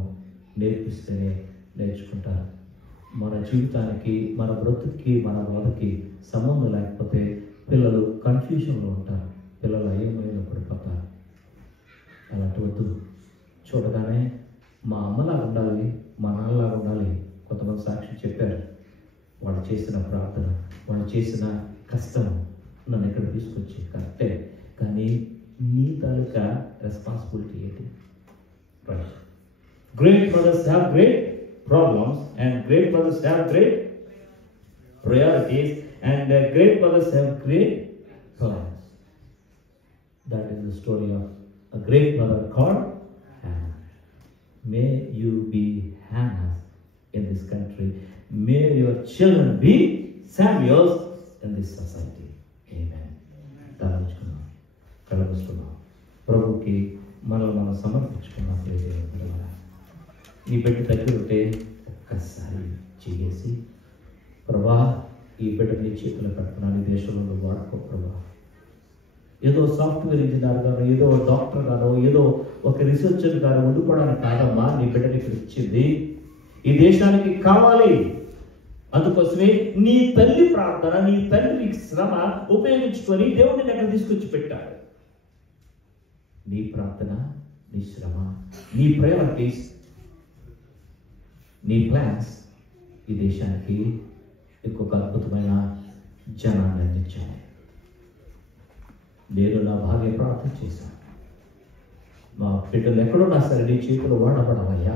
నేర్పిస్తేనే నేర్చుకుంటారు. మన జీవితానికి, మన బ్రతుక్కి, మన బాధకి సంబంధం లేకపోతే పిల్లలు కన్ఫ్యూజన్లో ఉంటారు, పిల్లలు అయోమయంలో పడిపోతారు. అలాంటి వద్దు. చూడగానే మా అమ్మలాగా ఉండాలి, మా నాన్నలాగా ఉండాలి. కొంతమంది సాక్షి చెప్పారు, వాళ్ళు చేసిన ప్రార్థన, వాళ్ళు చేసిన కష్టం నన్ను ఇక్కడ తీసుకొచ్చి కరెక్టే, కానీ నీ తాలూకా రెస్పాన్సిబిలిటీ ఏంటి? Right. Great mothers have great problems and great mothers have great priorities and great mothers have great plans. That is the story of a great mother called Hannah. May you be Hannahs in this country. May your children be Samuels in this society. Amen. దానించుకున్నాం, కలవస్తున్నాం, ప్రభుకి మనల్ని మనం సమర్పించుకున్నాం. ఈ బిడ్డ దగ్గర ఉంటే ఒక్కసారి చేసి, ప్రభా ఈ బిడ్డ నీ చేతులు పెడుతున్నాను, ఈ దేశంలో నువ్వు వాడుకో ప్రభా. ఏదో సాఫ్ట్వేర్ ఇంజనీర్ గానో, ఏదో డాక్టర్ గానో, ఏదో ఒక రీసెర్చర్ గానో ఉండిపోవడానికి కాదమ్మా నీ బిడ్డని ఇక్కడ ఇచ్చింది. ఈ దేశానికి కావాలి. అందుకోసమే నీ తల్లి ప్రార్థన, నీ తండ్రి శ్రమ ఉపయోగించుకొని దేవుడిని అక్కడ తీసుకొచ్చి పెట్టాడు. నీ ప్రార్థన, నీ శ్రమ, నీ ప్రయారిటీస్, నీ ప్లాన్స్ ఈ దేశానికి ఇంకొక అద్భుతమైన జనాన్ని అందించాలి. నేను నా భార్య ప్రార్థన చేశాను, మా బిడ్డలు ఎక్కడున్నా సరే నీ చేతులు వాడబడవయ్యా.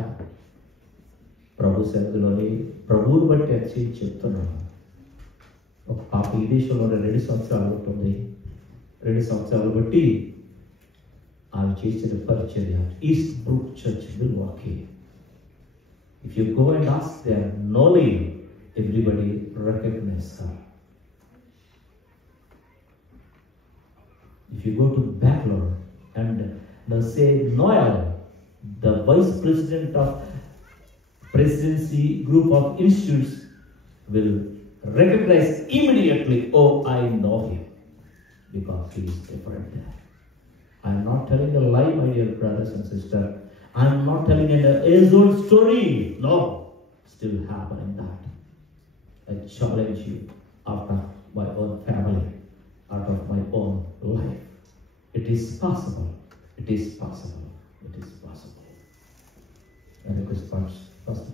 ప్రభు సన్నిధిలోని ప్రభువుని బట్టి వచ్చి చెప్తున్నాను. ఒక పాప ఈ దేశంలోనే 2 సంవత్సరాలు ఉంటుంది. 2 సంవత్సరాలు బట్టి ఆమె చేసిన పరిచర్య East Brook church Milwaukee. If you go and ask their knowledge, everybody recognize her. If you go to Bangalore and say Noel, the vice president of presidency group of institutes will recognize immediately, oh, I know him, because he is different. I am not telling a lie, my dear brothers and sisters. I am not telling an age-old story. No, still happening that. I challenge you out of my own family, out of my own life. It is possible. It is possible. It is possible. And it is first